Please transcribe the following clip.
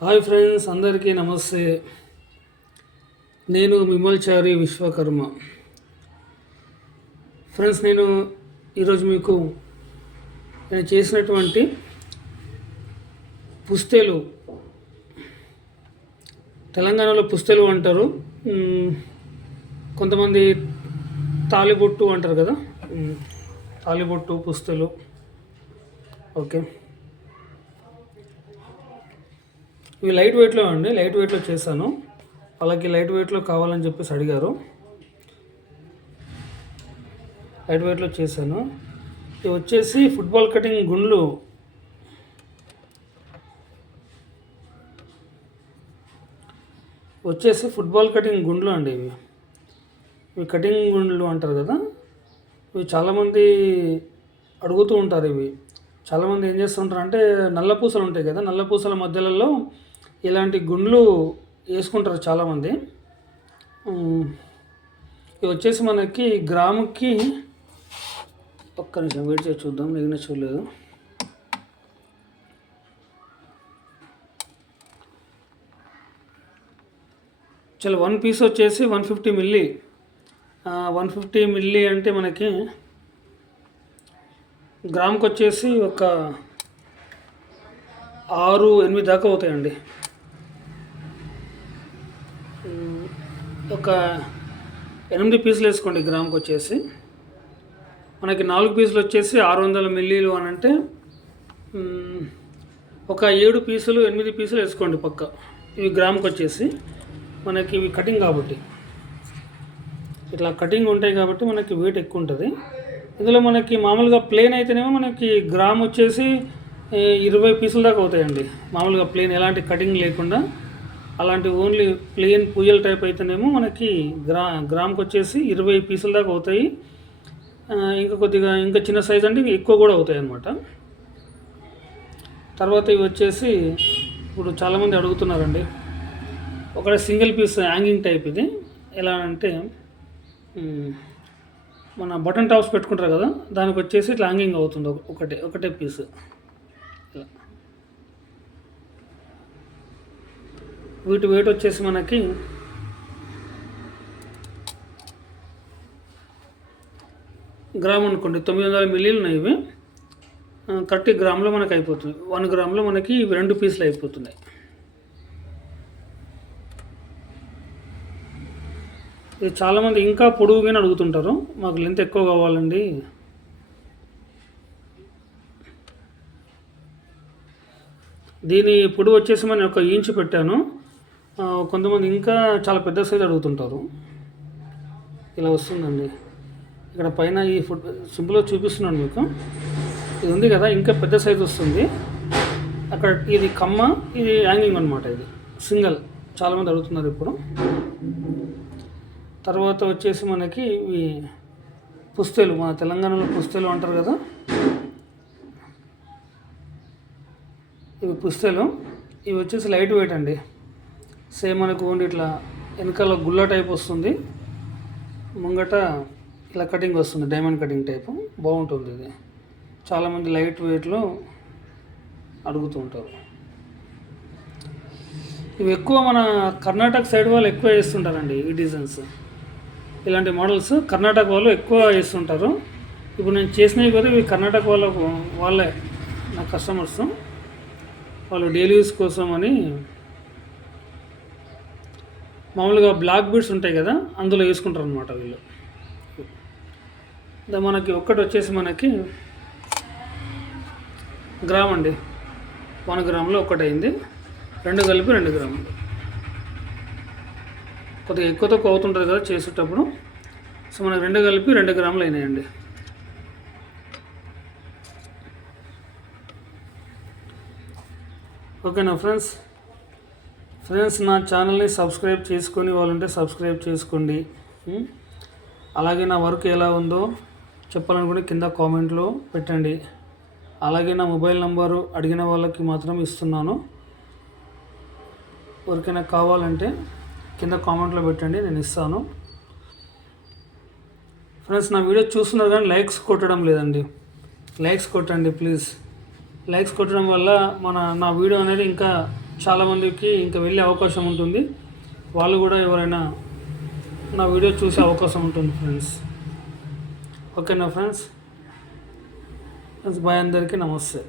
Hi friends, అందరికీ నమస్తే. నేను విమల్చారి విశ్వకర్మ. ఫ్రెండ్స్, నేను ఈరోజు మీకు నేను చేసినటువంటి పుస్తెలు, తెలంగాణలో పుస్తెలు అంటారు, కొంతమంది తాలిబొట్టు అంటారు కదా, తాలిబొట్టు పుస్తెలు. ఓకే, ఇవి లైట్ వెయిట్లో అండి, లైట్ వెయిట్లో చేశాను. వాళ్ళకి లైట్ వెయిట్లో కావాలని చెప్పేసి అడిగారు, లైట్ వెయిట్లో చేశాను. ఇవి వచ్చేసి ఫుట్బాల్ కటింగ్ గుండ్లు. ఫుట్బాల్ కటింగ్ గుండ్లు అండి. ఇవి కటింగ్ గుండ్లు అంటారు కదా. ఇవి చాలామంది అడుగుతూ ఉంటారు. చాలామంది ఏం చేస్తుంటారు అంటే, నల్ల పూసలు ఉంటాయి కదా, నల్ల పూసల మధ్యలలో ఇలాంటి గుండ్లు వేసుకుంటారు చాలామంది. ఇవి వచ్చేసి మనకి గ్రాముకి, ఒక్క నిమిషం వెయిట్ చేసి చూద్దాం, నేను చూడలేదు. చాలా 1 పీస్ వచ్చేసి 150 మిల్లీ. 150 మిల్లీ అంటే మనకి గ్రాముకి వచ్చేసి ఒక 6-8 దాకా అవుతాయండి. ఒక 8 పీసులు వేసుకోండి గ్రాముకి వచ్చేసి. మనకి 4 పీసులు వచ్చేసి 600 మిల్లీలు అని అంటే ఒక 7 పీసులు 8 పీసులు వేసుకోండి పక్క. ఇవి గ్రాముకి వచ్చేసి మనకి ఇవి కటింగ్ కాబట్టి, ఇట్లా కటింగ్ ఉంటాయి కాబట్టి మనకి వెయిట్ ఎక్కువ ఉంటుంది. ఇందులో మనకి మామూలుగా ప్లేన్ అయితేనేమో మనకి గ్రామ్ వచ్చేసి 20 పీసుల దాకా అవుతాయండి. మామూలుగా ప్లేన్, ఎలాంటి కటింగ్ లేకుండా, అలాంటి ఓన్లీ ప్లేన్ పూయల్ టైప్ అయితేనేమో మనకి గ్రామ్కి వచ్చేసి 20 పీసుల దాకా అవుతాయి. ఇంకా చిన్న సైజ్ అంటే ఎక్కువ కూడా అవుతాయి అన్నమాట. తర్వాత ఇవి వచ్చేసి ఇప్పుడు చాలామంది అడుగుతున్నారండి, ఒకటి సింగిల్ పీస్ హ్యాంగింగ్ టైప్. ఇది ఎలా అంటే, మన బటన్ టాప్స్ పెట్టుకుంటారు కదా, దానికి వచ్చేసి ఇట్లా హ్యాంగింగ్ అవుతుంది ఒకటే పీస్. ఇలా వీటి వెయిట్ వచ్చేసి మనకి గ్రామ్ అనుకోండి, 900 మిల్లీలు ఉన్నాయి ఇవి. కరెక్ట్ గ్రామ్లో మనకి అయిపోతుంది. 1 గ్రామ్లో మనకి ఇవి 2 పీసులు అయిపోతున్నాయి. ఇది చాలామంది ఇంకా పొడుగుగానే అడుగుతుంటారు, మాకు లెంత్ ఎక్కువ కావాలండి. దీని పొడవు వచ్చేసి మనం 1 ఇంచు పెట్టాను. కొంతమంది ఇంకా చాలా పెద్ద సైజు అడుగుతుంటారు. ఇలా వస్తుందండి. ఇక్కడ పైన ఈ సింపుల్గా చూపిస్తున్నాను మీకు. ఇది ఉంది కదా, ఇంకా పెద్ద సైజు వస్తుంది అక్కడ. ఇది కమ్మ, ఇది హ్యాంగింగ్ అనమాట. ఇది సింగల్. చాలామంది అడుగుతున్నారు ఇప్పుడు. తర్వాత వచ్చేసి మనకి ఇవి పుస్తెలు, మన తెలంగాణలో పుస్తెలు అంటారు కదా, ఇవి పుస్తెలు. ఇవి వచ్చేసి లైట్ వెయిట్ అండి. సేమ్ మనకు ఓన్లీ ఇట్లా వెనకాల గుల్ల టైప్ వస్తుంది, ముంగట ఇలా కటింగ్ వస్తుంది, డైమండ్ కటింగ్ టైపు. బాగుంటుంది ఇది. చాలామంది లైట్ వెయిట్లో అడుగుతూ ఉంటారు. ఇవి ఎక్కువ మన కర్ణాటక సైడ్ వాళ్ళు ఎక్కువ వేస్తుంటారండి ఈ డిజైన్స్. ఇలాంటి మోడల్స్ కర్ణాటక వాళ్ళు ఎక్కువ వేస్తుంటారు. ఇప్పుడు నేను చేసినవి కదా, ఇవి కర్ణాటక వాళ్ళే నా కస్టమర్స్. వాళ్ళు డైలీ యూస్ కోసం అని మామూలుగా బ్లాక్ బీడ్స్ ఉంటాయి కదా, అందులో వేసుకుంటారు అనమాట వీళ్ళు. మనకి ఒక్కటి వచ్చేసి మనకి గ్రామ్ అండి. 1 గ్రామ్లో ఒకటి అయింది. 2 కలిపి 2 గ్రాములు. కొద్దిగా ఎక్కువ తక్కువ అవుతుంటుంది కదా చేసేటప్పుడు. సో మనకు 2 కలిపి 2 గ్రాములు అయినాయండి. ఓకేనా ఫ్రెండ్స్? నా ఛానల్ని సబ్స్క్రైబ్ చేసుకొని వాళ్ళంటే సబ్స్క్రైబ్ చేసుకోండి. అలాగే నా వర్క్ ఎలా ఉందో చెప్పాలనుకుంటే కింద కామెంట్లో పెట్టండి. అలాగే నా మొబైల్ నంబరు అడిగిన వాళ్ళకి మాత్రం ఇస్తున్నాను. ఎవరికైనా కావాలంటే కింద కామెంట్లో పెట్టండి, నేను ఇస్తాను. ఫ్రెండ్స్, నా వీడియో చూస్తున్నారు కానీ లైక్స్ కొట్టడం లేదండి. లైక్స్ కొట్టండి ప్లీజ్. లైక్స్ కొట్టడం వల్ల నా వీడియో అనేది ఇంకా చాలామందికి ఇంకా వెళ్ళే అవకాశం ఉంటుంది. వాళ్ళు కూడా ఎవరైనా నా వీడియో చూసే అవకాశం ఉంటుంది ఫ్రెండ్స్. ఓకేనా ఫ్రెండ్స్? బాయ్, అందరికీ నమస్తే.